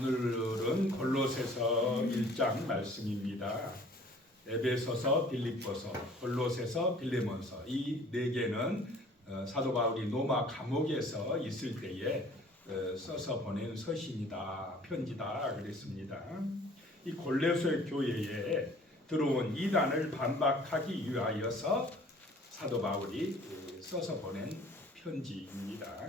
오늘은 골로새서 1장 말씀입니다. 에베소서, 빌립보서, 골로새서, 빌레몬서 이 네 개는 사도 바울이 로마 감옥에서 있을 때에 써서 보낸 서신이다, 편지다 그랬습니다. 이 골로새 교회에 들어온 이단을 반박하기 위하여서 사도 바울이 써서 보낸 편지입니다.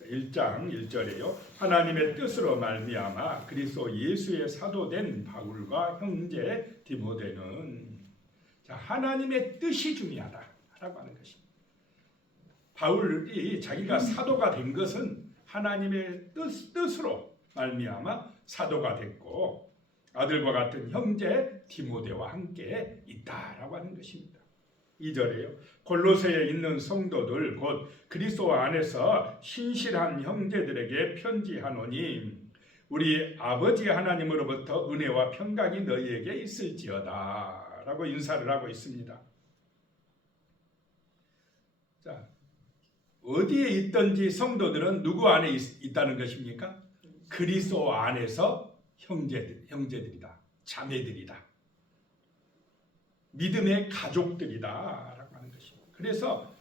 1장 1절에요. 하나님의 뜻으로 말미암아 그리스도 예수의 사도된 바울과 형제 디모데는 하나님의 뜻이 중요하다라고 하는 것입니다. 바울이 자기가 사도가 된 것은 하나님의 뜻으로 말미암아 사도가 됐고 아들과 같은 형제 디모데와 함께 있다라고 하는 것입니다. 2절에요. 골로새에 있는 성도들 곧 그리스도 안에서 신실한 형제들에게 편지하노니 우리 아버지 하나님으로부터 은혜와 평강이 너희에게 있을지어다 라고 인사를 하고 있습니다. 자, 어디에 있든지 성도들은 누구 안에 있다는 것입니까? 그리스도 안에서 형제들이다, 자매들이다, 믿음의 가족들이다라고 하는 것입니다. 그래서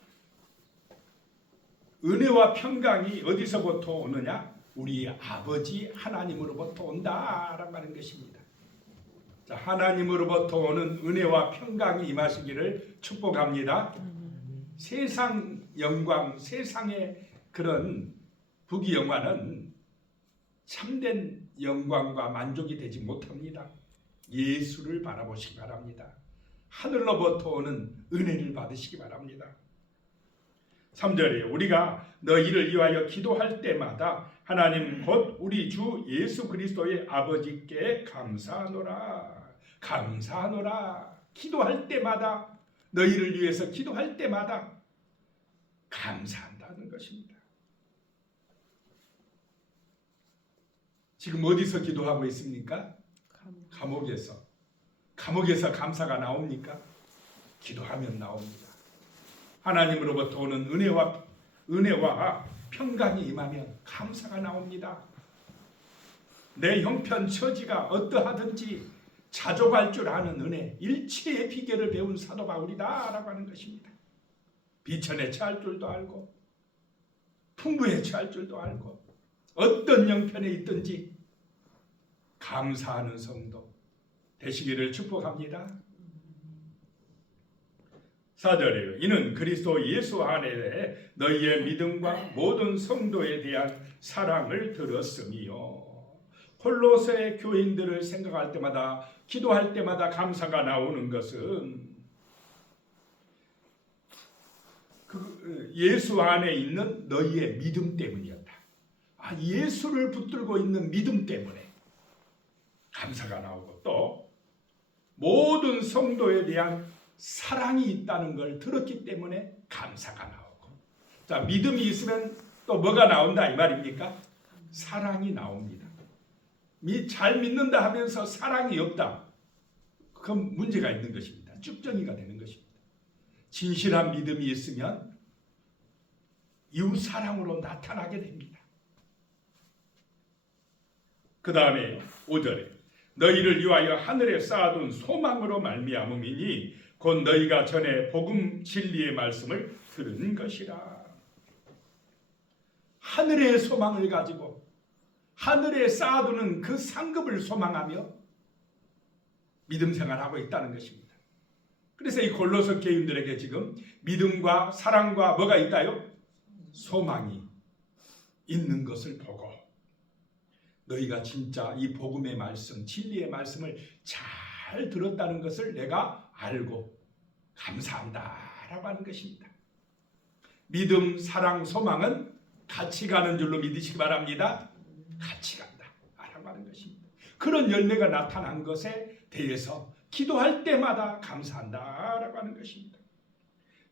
은혜와 평강이 어디서부터 오느냐? 우리 아버지 하나님으로부터 온다라고 하는 것입니다. 자, 하나님으로부터 오는 은혜와 평강이 임하시기를 축복합니다. 세상 영광, 세상의 그런 부귀영화는 참된 영광과 만족이 되지 못합니다. 예수를 바라보시기 바랍니다. 하늘로부터 오는 은혜를 받으시기 바랍니다. 3절에 우리가 너희를 위하여 기도할 때마다 하나님 곧 우리 주 예수 그리스도의 아버지께 감사하노라. 감사하노라. 기도할 때마다, 너희를 위해서 기도할 때마다 감사한다는 것입니다. 지금 어디서 기도하고 있습니까? 감옥에서. 감옥에서 감사가 나옵니까? 기도하면 나옵니다. 하나님으로부터 오는 은혜와 평강이 임하면 감사가 나옵니다. 내 형편 처지가 어떠하든지 자족할 줄 아는 은혜, 일체의 비결을 배운 사도 바울이다라고 하는 것입니다. 비천에 처할 줄도 알고 풍부에 처할 줄도 알고 어떤 형편에 있든지 감사하는 성도 되시기를 축복합니다. 4절에요. 이는 그리스도 예수 안에 너희의 믿음과 모든 성도에 대한 사랑을 들었으며 골로새 교인들을 생각할 때마다 기도할 때마다 감사가 나오는 것은 예수 안에 있는 너희의 믿음 때문이었다. 예수를 붙들고 있는 믿음 때문에 감사가 나오고 또 모든 성도에 대한 사랑이 있다는 걸 들었기 때문에 감사가 나오고, 자, 믿음이 있으면 또 뭐가 나온다 이 말입니까? 사랑이 나옵니다. 잘 믿는다 하면서 사랑이 없다, 그건 문제가 있는 것입니다. 쭉정이가 되는 것입니다. 진실한 믿음이 있으면 이웃 사랑으로 나타나게 됩니다. 그 다음에 5절에 너희를 위하여 하늘에 쌓아둔 소망으로 말미암음이니 곧 너희가 전에 복음 진리의 말씀을 들은 것이라. 하늘의 소망을 가지고 하늘에 쌓아두는 그 상급을 소망하며 믿음 생활하고 있다는 것입니다. 그래서 이 골로새 교인들에게 지금 믿음과 사랑과 뭐가 있다요? 소망이 있는 것을 보고 너희가 진짜 이 복음의 말씀, 진리의 말씀을 잘 들었다는 것을 내가 알고 감사한다라고 하는 것입니다. 믿음, 사랑, 소망은 같이 가는 줄로 믿으시기 바랍니다. 같이 간다라고 하는 것입니다. 그런 열매가 나타난 것에 대해서 기도할 때마다 감사한다라고 하는 것입니다.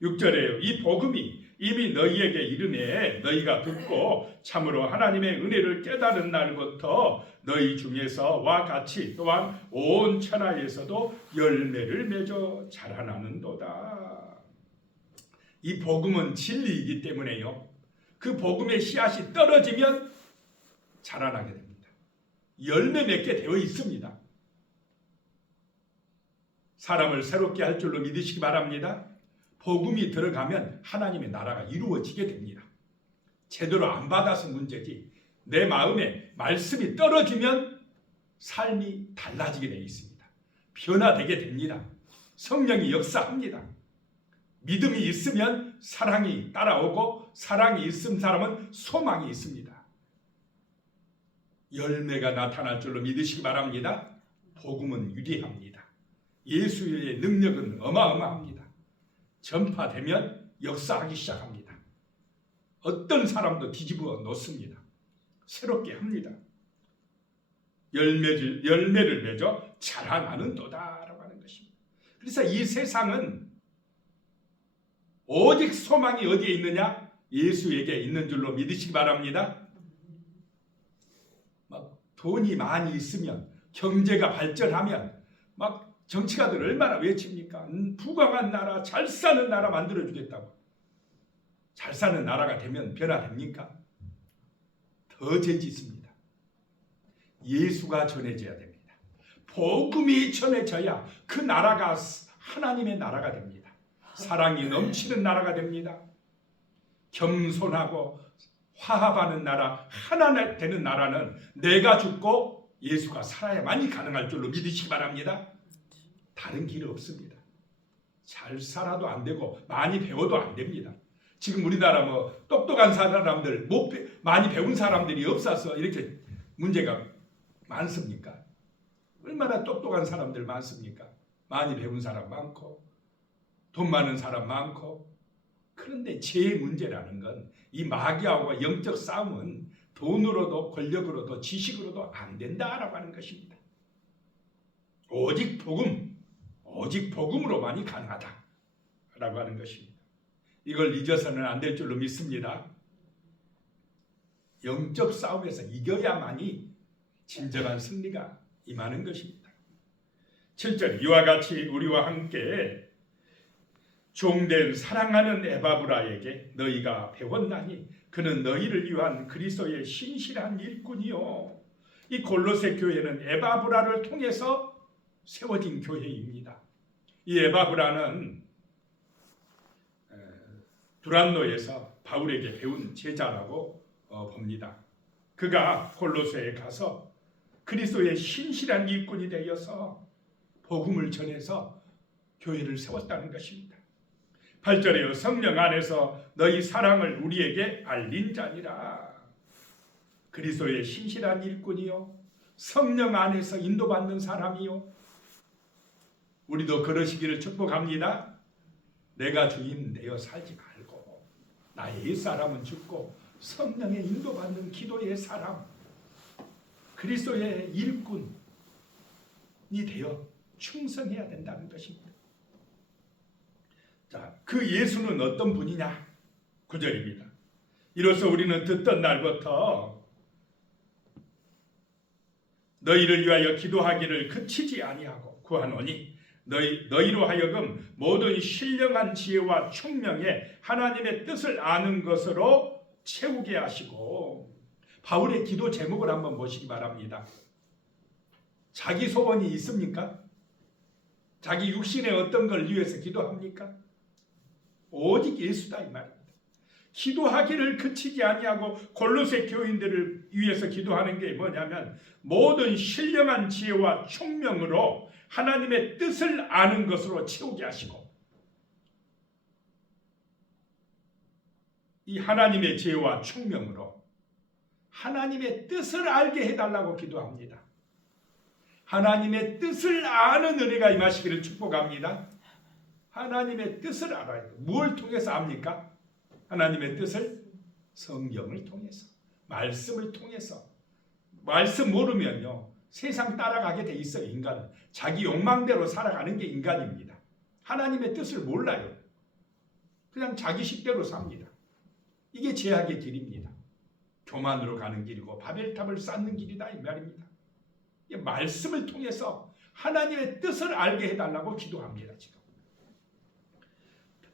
6절에요. 이 복음이 이미 너희에게 이르매 너희가 듣고 참으로 하나님의 은혜를 깨달은 날부터 너희 중에서와 같이 또한 온 천하에서도 열매를 맺어 자라나는도다. 이 복음은 진리이기 때문에요. 그 복음의 씨앗이 떨어지면 자라나게 됩니다. 열매 맺게 되어 있습니다. 사람을 새롭게 할 줄로 믿으시기 바랍니다. 복음이 들어가면 하나님의 나라가 이루어지게 됩니다. 제대로 안 받아서 문제지 내 마음에 말씀이 떨어지면 삶이 달라지게 되어 있습니다. 변화되게 됩니다. 성령이 역사합니다. 믿음이 있으면 사랑이 따라오고 사랑이 있은 사람은 소망이 있습니다. 열매가 나타날 줄로 믿으시기 바랍니다. 복음은 유리합니다. 예수의 능력은 어마어마합니다. 전파되면 역사하기 시작합니다. 어떤 사람도 뒤집어 놓습니다. 새롭게 합니다. 열매를 맺어 자라나는도다라고 하는 것입니다. 그래서 이 세상은 오직 소망이 어디에 있느냐? 예수에게 있는 줄로 믿으시기 바랍니다. 막 돈이 많이 있으면, 경제가 발전하면 막 정치가들 얼마나 외칩니까? 부강한 나라, 잘 사는 나라 만들어주겠다고. 잘 사는 나라가 되면 변화됩니까? 더 죄짓습니다. 예수가 전해져야 됩니다. 복음이 전해져야 그 나라가 하나님의 나라가 됩니다. 사랑이 넘치는 나라가 됩니다. 겸손하고 화합하는 나라, 하나 되는 나라는 내가 죽고 예수가 살아야만이 가능할 줄로 믿으시기 바랍니다. 다른 길이 없습니다. 잘 살아도 안 되고 많이 배워도 안 됩니다. 지금 우리나라 똑똑한 사람들, 많이 배운 사람들이 없어서 이렇게 문제가 많습니까? 얼마나 똑똑한 사람들 많습니까? 많이 배운 사람 많고 돈 많은 사람 많고. 그런데 제 문제라는 건 이 마귀하고 영적 싸움은 돈으로도 권력으로도 지식으로도 안 된다라고 하는 것입니다. 오직 복음으로만이 가능하다라고 하는 것입니다. 이걸 잊어서는 안 될 줄로 믿습니다. 영적 싸움에서 이겨야만이 진정한 승리가 임하는 것입니다. 7절 이와 같이 우리와 함께 종된 사랑하는 에바브라에게 너희가 배웠나니 그는 너희를 위한 그리스도의 신실한 일꾼이요. 이 골로새 교회는 에바브라를 통해서 세워진 교회입니다. 이 에바브라는 두란노에서 바울에게 배운 제자라고 봅니다. 그가 골로새에 가서 그리스도의 신실한 일꾼이 되어서 복음을 전해서 교회를 세웠다는 것입니다. 8절에요. 성령 안에서 너희 사랑을 우리에게 알린 자니라. 그리스도의 신실한 일꾼이요. 성령 안에서 인도받는 사람이요. 우리도 그러시기를 축복합니다. 내가 주인 되어 살지 말고 나의 옛사람은 죽고 성령의 인도받는 기도의 사람, 그리스도의 일꾼이 되어 충성해야 된다는 것입니다. 자, 그 예수는 어떤 분이냐? 9절입니다. 이로써 우리는 듣던 날부터 너희를 위하여 기도하기를 그치지 아니하고 구하노니 너희로 하여금 모든 신령한 지혜와 총명에 하나님의 뜻을 아는 것으로 채우게 하시고. 바울의 기도 제목을 한번 보시기 바랍니다. 자기 소원이 있습니까? 자기 육신의 어떤 걸 위해서 기도합니까? 오직 예수다 이 말입니다. 기도하기를 그치지 아니하고 골로새 교인들을 위해서 기도하는 게 뭐냐면 모든 신령한 지혜와 총명으로 하나님의 뜻을 아는 것으로 채우게 하시고, 이 하나님의 지혜와 총명으로 하나님의 뜻을 알게 해달라고 기도합니다. 하나님의 뜻을 아는 은혜가 임하시기를 축복합니다. 하나님의 뜻을 알아야 돼요. 뭘 통해서 압니까? 하나님의 뜻을 성경을 통해서, 말씀을 통해서. 말씀 모르면요 세상 따라가게 돼 있어요. 인간은 자기 욕망대로 살아가는 게 인간입니다. 하나님의 뜻을 몰라요. 그냥 자기 식대로 삽니다. 이게 죄악의 길입니다. 교만으로 가는 길이고 바벨탑을 쌓는 길이다 이 말입니다. 말씀을 통해서 하나님의 뜻을 알게 해달라고 기도합니다. 지금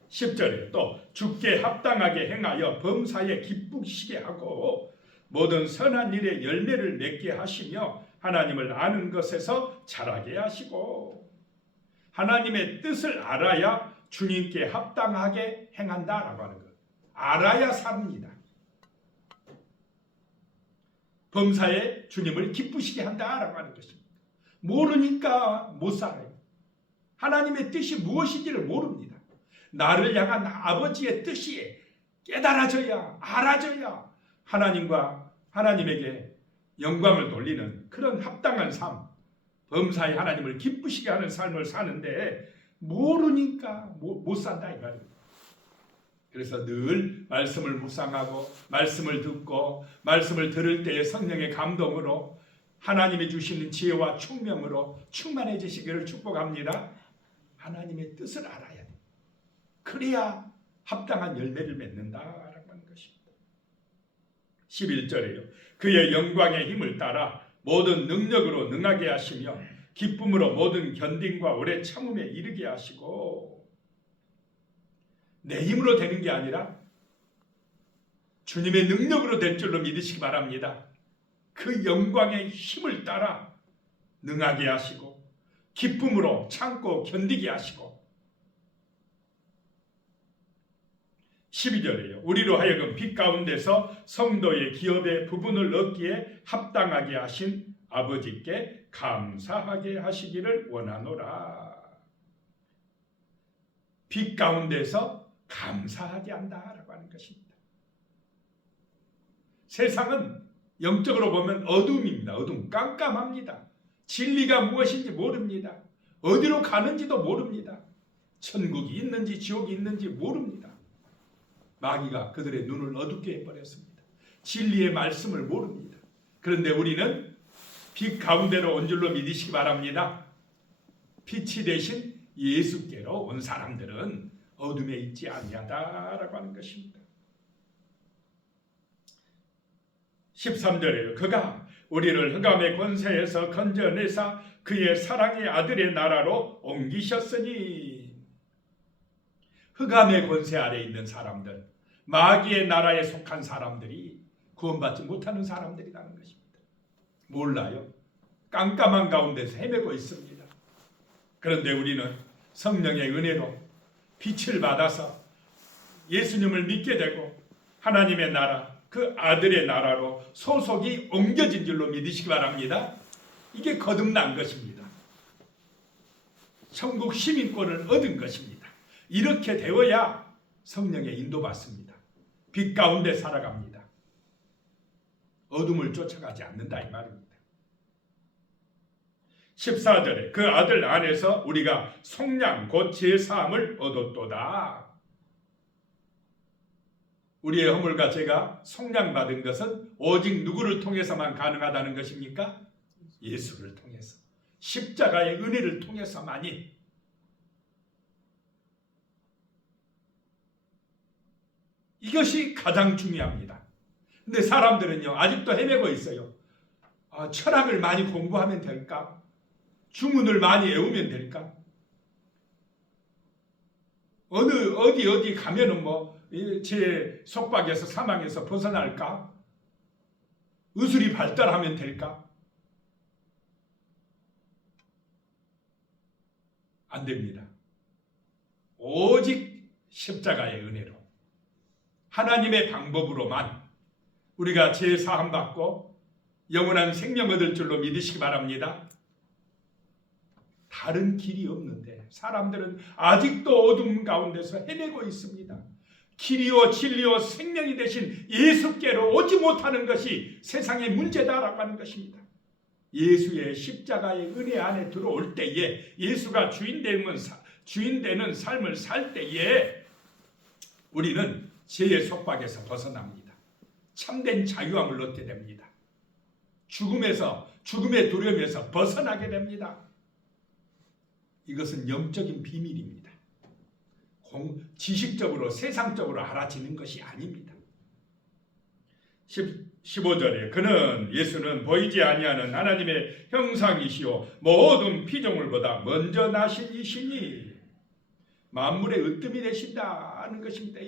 10절에 또 주께 합당하게 행하여 범사에 기쁘시게 하고 모든 선한 일에 열매를 맺게 하시며 하나님을 아는 것에서 자라게 하시고 하나님의 뜻을 알아야 주님께 합당하게 행한다라고 하는 것. 알아야 삽니다. 범사에 주님을 기쁘시게 한다라고 하는 것입니다. 모르니까 못 살아요. 하나님의 뜻이 무엇인지를 모릅니다. 나를 향한 아버지의 뜻이 깨달아져야, 알아져야 하나님과 하나님에게 영광을 돌리는 그런 합당한 삶, 범사에 하나님을 기쁘시게 하는 삶을 사는데 모르니까 못 산다 이 말입니다. 그래서 늘 말씀을 묵상하고 말씀을 듣고 말씀을 들을 때의 성령의 감동으로 하나님이 주시는 지혜와 총명으로 충만해지시기를 축복합니다. 하나님의 뜻을 알아야 돼. 그래야 합당한 열매를 맺는다라고 하는 것입니다. 11절에요. 그의 영광의 힘을 따라 모든 능력으로 능하게 하시며 기쁨으로 모든 견딘과 오래 참음에 이르게 하시고 내 힘으로 되는 게 아니라 주님의 능력으로 될 줄로 믿으시기 바랍니다. 그 영광의 힘을 따라 능하게 하시고 기쁨으로 참고 견디게 하시고 12절에요. 우리로 하여금 빛 가운데서 성도의 기업의 부분을 얻기에 합당하게 하신 아버지께 감사하게 하시기를 원하노라. 빛 가운데서 감사하게 한다라고 하는 것입니다. 세상은 영적으로 보면 어둠입니다. 어둠, 깜깜합니다. 진리가 무엇인지 모릅니다. 어디로 가는지도 모릅니다. 천국이 있는지 지옥이 있는지 모릅니다. 마귀가 그들의 눈을 어둡게 해버렸습니다. 진리의 말씀을 모릅니다. 그런데 우리는 빛 가운데로 온 줄로 믿으시기 바랍니다. 빛이 되신 예수께로 온 사람들은 어둠에 있지 아니하다라고 하는 것입니다. 13절에요. 그가 우리를 흑암의 권세에서 건져내사 그의 사랑의 아들의 나라로 옮기셨으니 흑암의 권세 아래 있는 사람들, 마귀의 나라에 속한 사람들이 구원받지 못하는 사람들이라는 것입니다. 몰라요. 깜깜한 가운데서 헤매고 있습니다. 그런데 우리는 성령의 은혜로 빛을 받아서 예수님을 믿게 되고 하나님의 나라, 그 아들의 나라로 소속이 옮겨진 줄로 믿으시기 바랍니다. 이게 거듭난 것입니다. 천국 시민권을 얻은 것입니다. 이렇게 되어야 성령의 인도받습니다. 빛 가운데 살아갑니다. 어둠을 쫓아가지 않는다 이 말입니다. 14절에 그 아들 안에서 우리가 속량 곧 제사함을 얻었도다. 우리의 허물과 죄가 속량받은 것은 오직 누구를 통해서만 가능하다는 것입니까? 예수를 통해서, 십자가의 은혜를 통해서만이. 이것이 가장 중요합니다. 근데 사람들은요 아직도 헤매고 있어요. 철학을 많이 공부하면 될까? 주문을 많이 외우면 될까? 어디 가면은 제 속박에서 사망에서 벗어날까? 의술이 발달하면 될까? 안 됩니다. 오직 십자가의 은혜로 하나님의 방법으로만 우리가 죄 사함 받고 영원한 생명 얻을 줄로 믿으시기 바랍니다. 다른 길이 없는데 사람들은 아직도 어둠 가운데서 헤매고 있습니다. 길이요 진리요 생명이 되신 예수께로 오지 못하는 것이 세상의 문제다라고 하는 것입니다. 예수의 십자가의 은혜 안에 들어올 때에 예수가 주인 되는 삶을 살 때에 우리는 죄의 속박에서 벗어납니다. 참된 자유함을 얻게 됩니다. 죽음의 두려움에서 벗어나게 됩니다. 이것은 영적인 비밀입니다. 지식적으로 세상적으로 알아지는 것이 아닙니다. 15절에 예수는 보이지 아니하는 하나님의 형상이시오 모든 피조물보다 먼저 나신 이시니 만물의 으뜸이 되신다는 것입니다.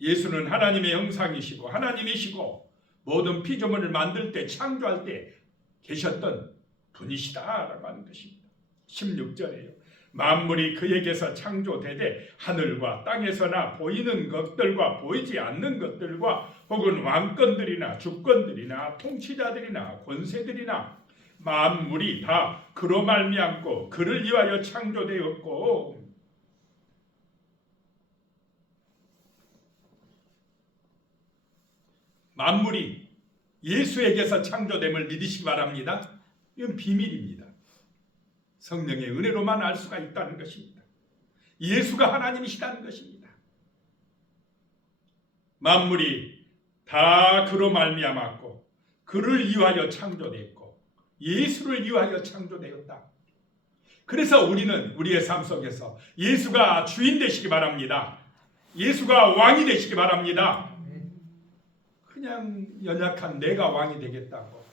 예수는 하나님의 형상이시고 하나님이시고 모든 피조물을 만들 때 창조할 때 계셨던 분이시다라고 하는 것입니다. 16절에요. 만물이 그에게서 창조되되 하늘과 땅에서나 보이는 것들과 보이지 않는 것들과 혹은 왕권들이나 주권들이나 통치자들이나 권세들이나 만물이 다 그로 말미암고 그를 위하여 창조되었고, 만물이 예수에게서 창조됨을 믿으시기 바랍니다. 이건 비밀입니다. 성령의 은혜로만 알 수가 있다는 것입니다. 예수가 하나님이시다는 것입니다. 만물이 다 그로 말미암았고 그를 위하여 창조됐고 예수를 위하여 창조되었다. 그래서 우리는 우리의 삶 속에서 예수가 주인 되시기 바랍니다. 예수가 왕이 되시기 바랍니다. 그냥 연약한 내가 왕이 되겠다고,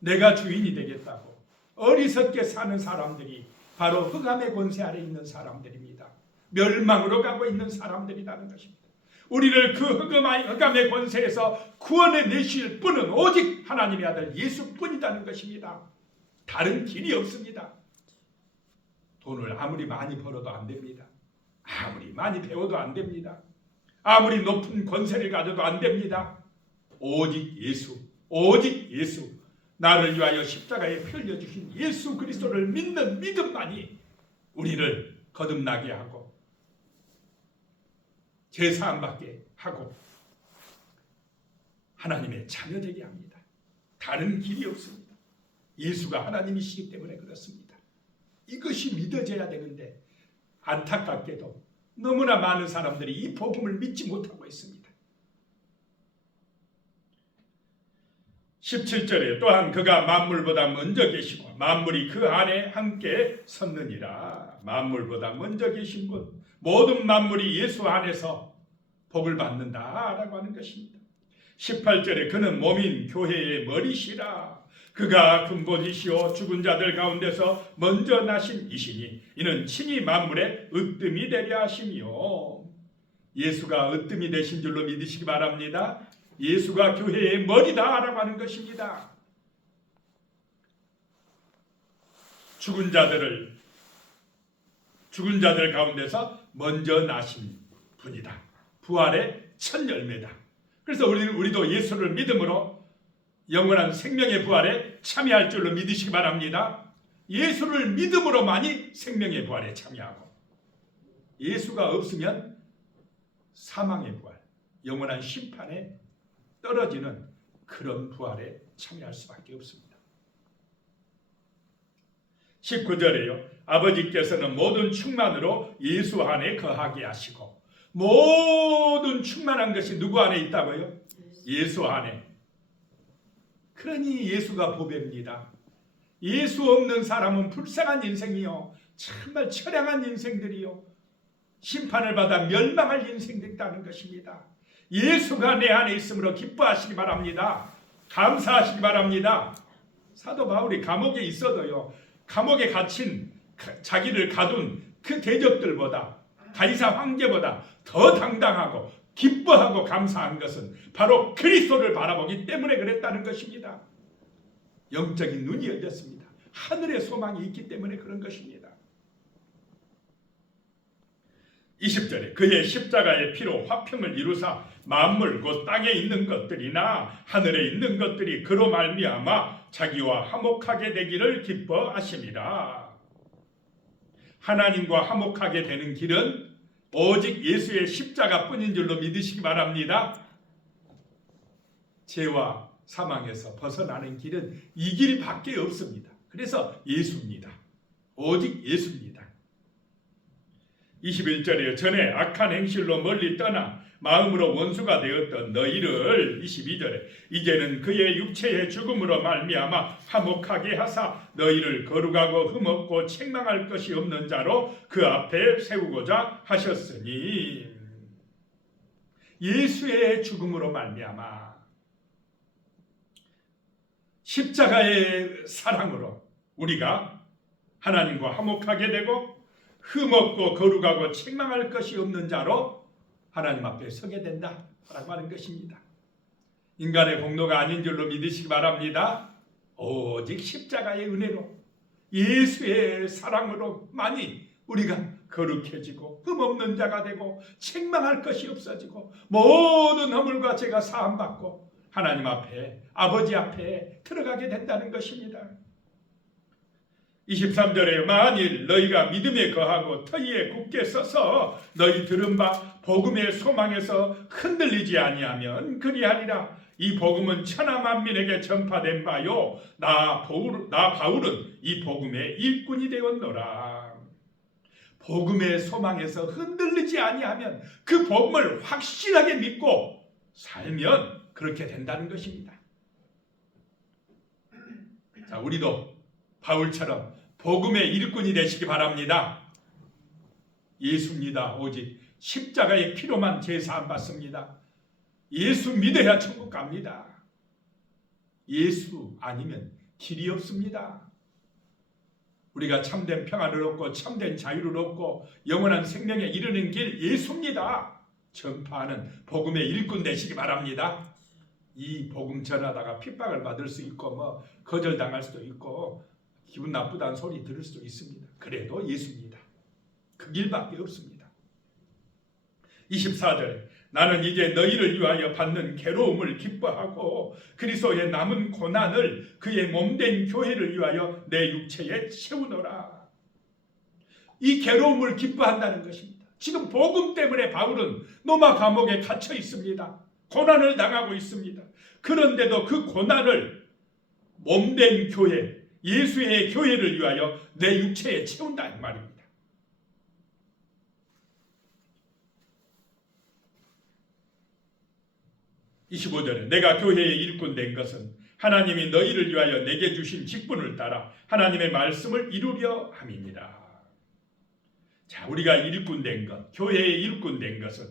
내가 주인이 되겠다고 어리석게 사는 사람들이 바로 흑암의 권세 아래 있는 사람들입니다. 멸망으로 가고 있는 사람들이라는 것입니다. 우리를 그 흑암의 권세에서 구원해 내실 분은 오직 하나님의 아들 예수뿐이라는 것입니다. 다른 길이 없습니다. 돈을 아무리 많이 벌어도 안 됩니다. 아무리 많이 배워도 안 됩니다. 아무리 높은 권세를 가져도 안 됩니다. 오직 예수, 오직 예수, 나를 위하여 십자가에 피 흘려주신 예수 그리스도를 믿는 믿음만이 우리를 거듭나게 하고 제사함받게 하고 하나님의 자녀되게 합니다. 다른 길이 없습니다. 예수가 하나님이시기 때문에 그렇습니다. 이것이 믿어져야 되는데 안타깝게도 너무나 많은 사람들이 이 복음을 믿지 못하고 있습니다. 17절에 또한 그가 만물보다 먼저 계시고 만물이 그 안에 함께 섰느니라. 만물보다 먼저 계신 분, 모든 만물이 예수 안에서 복을 받는다라고 하는 것입니다. 18절에 그는 몸인 교회의 머리시라. 그가 근본이시오 죽은 자들 가운데서 먼저 나신 이시니 이는 친히 만물의 으뜸이 되려 하심이요. 예수가 으뜸이 되신 줄로 믿으시기 바랍니다. 예수가 교회의 머리다라고 하는 것입니다. 죽은 자들 가운데서 먼저 나신 분이다. 부활의 첫 열매다. 그래서 우리도 예수를 믿음으로 영원한 생명의 부활에 참여할 줄로 믿으시기 바랍니다. 예수를 믿음으로만이 생명의 부활에 참여하고, 예수가 없으면 사망의 부활, 영원한 심판에 떨어지는 그런 부활에 참여할 수밖에 없습니다. 19절에요. 아버지께서는 모든 충만으로 예수 안에 거하게 하시고, 모든 충만한 것이 누구 안에 있다고요? 예수 안에. 그러니 예수가 보배입니다. 예수 없는 사람은 불쌍한 인생이요, 정말 처량한 인생들이요, 심판을 받아 멸망할 인생들이 있다는 것입니다. 예수가 내 안에 있으므로 기뻐하시기 바랍니다. 감사하시기 바랍니다. 사도 바울이 감옥에 있어도요, 감옥에 갇힌 자기를 가둔 그 대적들보다, 가이사 황제보다 더 당당하고 기뻐하고 감사한 것은 바로 그리스도를 바라보기 때문에 그랬다는 것입니다. 영적인 눈이 열렸습니다. 하늘의 소망이 있기 때문에 그런 것입니다. 20절에 그의 십자가의 피로 화평을 이루사 만물 곧 땅에 있는 것들이나 하늘에 있는 것들이 그로 말미암아 자기와 화목하게 되기를 기뻐하심이라. 하나님과 화목하게 되는 길은 오직 예수의 십자가뿐인 줄로 믿으시기 바랍니다. 죄와 사망에서 벗어나는 길은 이 길밖에 없습니다. 그래서 예수입니다. 오직 예수입니다. 21절에 전에 악한 행실로 멀리 떠나 마음으로 원수가 되었던 너희를, 22절에 이제는 그의 육체의 죽음으로 말미암아 화목하게 하사 너희를 거룩하고 흠없고 책망할 것이 없는 자로 그 앞에 세우고자 하셨으니, 예수의 죽음으로 말미암아 십자가의 사랑으로 우리가 하나님과 화목하게 되고 흠없고 거룩하고 책망할 것이 없는 자로 하나님 앞에 서게 된다라고 하는 것입니다. 인간의 공로가 아닌 줄로 믿으시기 바랍니다. 오직 십자가의 은혜로 예수의 사랑으로만이 우리가 거룩해지고 흠없는 자가 되고 책망할 것이 없어지고 모든 허물과 죄가 사함받고 하나님 앞에 아버지 앞에 들어가게 된다는 것입니다. 23절에 만일 너희가 믿음에 거하고 터위에 굳게 서서 너희 들은 바 복음의 소망에서 흔들리지 아니하면 그리하리라. 이 복음은 천하 만민에게 전파된 바요 나 바울은 이 복음의 일꾼이 되었노라. 복음의 소망에서 흔들리지 아니하면 그 복음을 확실하게 믿고 살면 그렇게 된다는 것입니다. 자, 우리도 바울처럼 복음의 일꾼이 되시기 바랍니다. 예수입니다. 오직 십자가의 피로만 제사함 받습니다. 예수 믿어야 천국 갑니다. 예수 아니면 길이 없습니다. 우리가 참된 평안을 얻고 참된 자유를 얻고 영원한 생명에 이르는 길 예수입니다. 전파하는 복음의 일꾼 되시기 바랍니다. 이 복음 전하다가 핍박을 받을 수 있고 거절당할 수도 있고 기분 나쁘다는 소리 들을 수도 있습니다. 그래도 예수입니다. 그 길밖에 없습니다. 24절에 나는 이제 너희를 위하여 받는 괴로움을 기뻐하고 그리스도의 남은 고난을 그의 몸된 교회를 위하여 내 육체에 채우노라. 이 괴로움을 기뻐한다는 것입니다. 지금 복음 때문에 바울은 로마 감옥에 갇혀 있습니다. 고난을 당하고 있습니다. 그런데도 그 고난을 몸된 교회, 예수의 교회를 위하여 내 육체에 채운다 이 말입니다. 25절에 내가 교회의 일꾼 된 것은 하나님이 너희를 위하여 내게 주신 직분을 따라 하나님의 말씀을 이루려 함이니라. 자, 우리가 일꾼 된 것, 교회의 일꾼 된 것은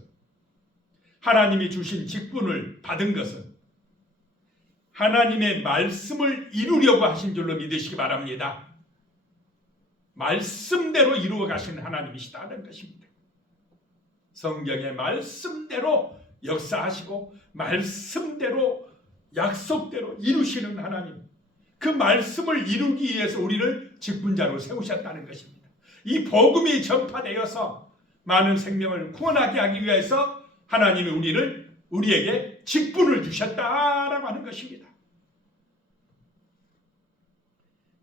하나님이 주신 직분을 받은 것은 하나님의 말씀을 이루려고 하신 줄로 믿으시기 바랍니다. 말씀대로 이루어 가신 하나님이시다는 것입니다. 성경의 말씀대로 역사하시고 말씀대로 약속대로 이루시는 하나님, 그 말씀을 이루기 위해서 우리를 직분자로 세우셨다는 것입니다. 이 복음이 전파되어서 많은 생명을 구원하게 하기 위해서 하나님이 우리에게 직분을 주셨다라고 하는 것입니다.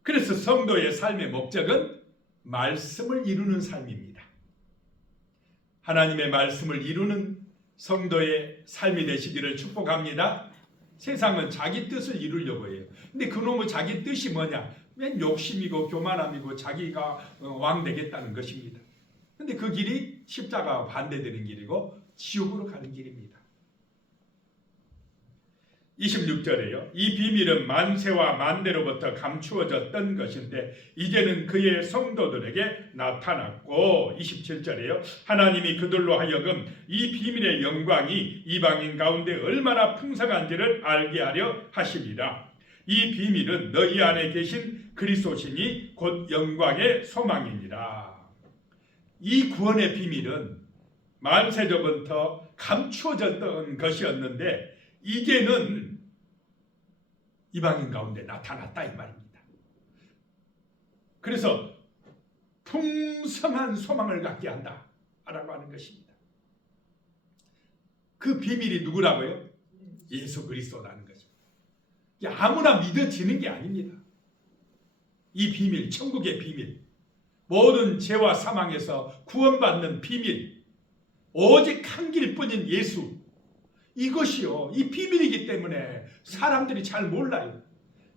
그래서 성도의 삶의 목적은 말씀을 이루는 삶입니다. 하나님의 말씀을 이루는 성도의 삶이 되시기를 축복합니다. 세상은 자기 뜻을 이루려고 해요. 근데 그놈의 자기 뜻이 뭐냐? 맨 욕심이고 교만함이고 자기가 왕 되겠다는 것입니다. 근데 그 길이 십자가와 반대되는 길이고 지옥으로 가는 길입니다. 26절에요. 이 비밀은 만세와 만대로부터 감추어졌던 것인데 이제는 그의 성도들에게 나타났고 27절에요. 하나님이 그들로 하여금 이 비밀의 영광이 이방인 가운데 얼마나 풍성한지를 알게 하려 하시리라. 이 비밀은 너희 안에 계신 그리스도시니 곧 영광의 소망이니라. 이 구원의 비밀은 만세전부터 감추어졌던 것이었는데 이제는 이방인 가운데 나타났다 이 말입니다. 그래서 풍성한 소망을 갖게 한다라고 하는 것입니다. 그 비밀이 누구라고요? 예수 그리스도라는 것입니다. 아무나 믿어지는 게 아닙니다. 이 비밀, 천국의 비밀, 모든 죄와 사망에서 구원받는 비밀, 오직 한 길뿐인 예수, 이것이요, 이 비밀이기 때문에 사람들이 잘 몰라요.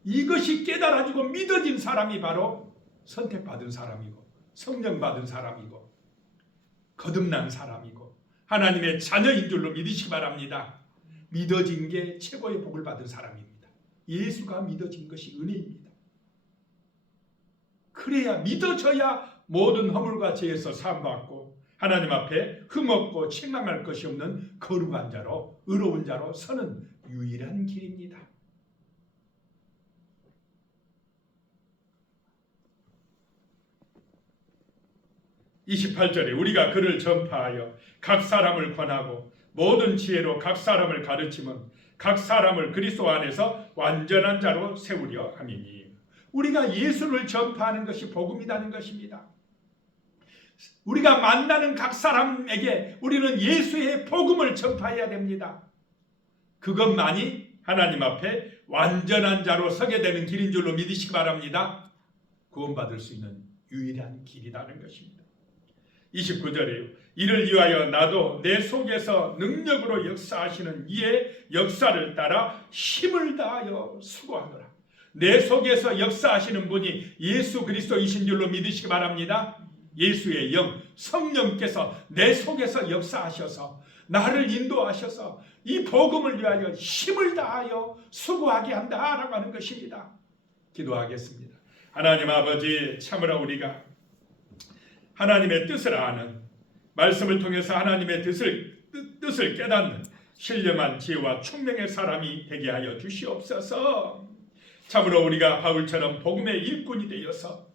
이것이 깨달아지고 믿어진 사람이 바로 선택받은 사람이고 성령 받은 사람이고 거듭난 사람이고 하나님의 자녀인 줄로 믿으시기 바랍니다. 믿어진 게 최고의 복을 받은 사람입니다. 예수가 믿어진 것이 은혜입니다. 그래야 믿어져야 모든 허물과 죄에서 사함받고 하나님 앞에 흠없고 책망할 것이 없는 거룩한 자로 의로운 자로 서는 유일한 길입니다. (28절에) 우리가 그를 전파하여 각 사람을 권하고 모든 지혜로 각 사람을 가르치면 각 사람을 그리스도 안에서 완전한 자로 세우려 함이니. 우리가 예수를 전파하는 것이 복음이라는 것입니다. 우리가 만나는 각 사람에게 우리는 예수의 복음을 전파해야 됩니다. 그것만이 하나님 앞에 완전한 자로 서게 되는 길인 줄로 믿으시기 바랍니다. 구원받을 수 있는 유일한 길이라는 것입니다. 29절에요. 이를 위하여 나도 내 속에서 능력으로 역사하시는 이의 역사를 따라 힘을 다하여 수고하노라. 내 속에서 역사하시는 분이 예수 그리스도이신 줄로 믿으시기 바랍니다. 예수의 영, 성령께서 내 속에서 역사하셔서 나를 인도하셔서 이 복음을 위하여 힘을 다하여 수고하게 한다라고 하는 것입니다. 기도하겠습니다. 하나님 아버지, 참으로 우리가 하나님의 뜻을 아는, 말씀을 통해서 하나님의 뜻을 깨닫는 신령한 지혜와 총명의 사람이 되게 하여 주시옵소서. 참으로 우리가 바울처럼 복음의 일꾼이 되어서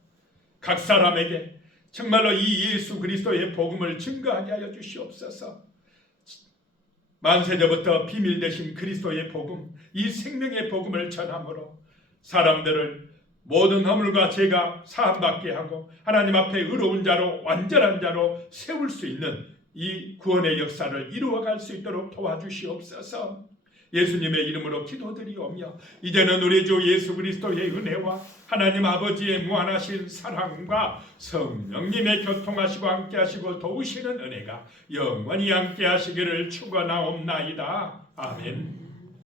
각 사람에게 정말로 이 예수 그리스도의 복음을 증거하게 하여 주시옵소서. 만세전부터 비밀되신 그리스도의 복음, 이 생명의 복음을 전함으로 사람들을 모든 허물과 죄가 사함받게 하고 하나님 앞에 의로운 자로, 완전한 자로 세울 수 있는 이 구원의 역사를 이루어갈 수 있도록 도와주시옵소서. 예수님의 이름으로 기도드리오며 이제는 우리 주 예수 그리스도의 은혜와 하나님 아버지의 무한하신 사랑과 성령님의 교통하시고 함께하시고 도우시는 은혜가 영원히 함께하시기를 축원하옵나이다. 아멘.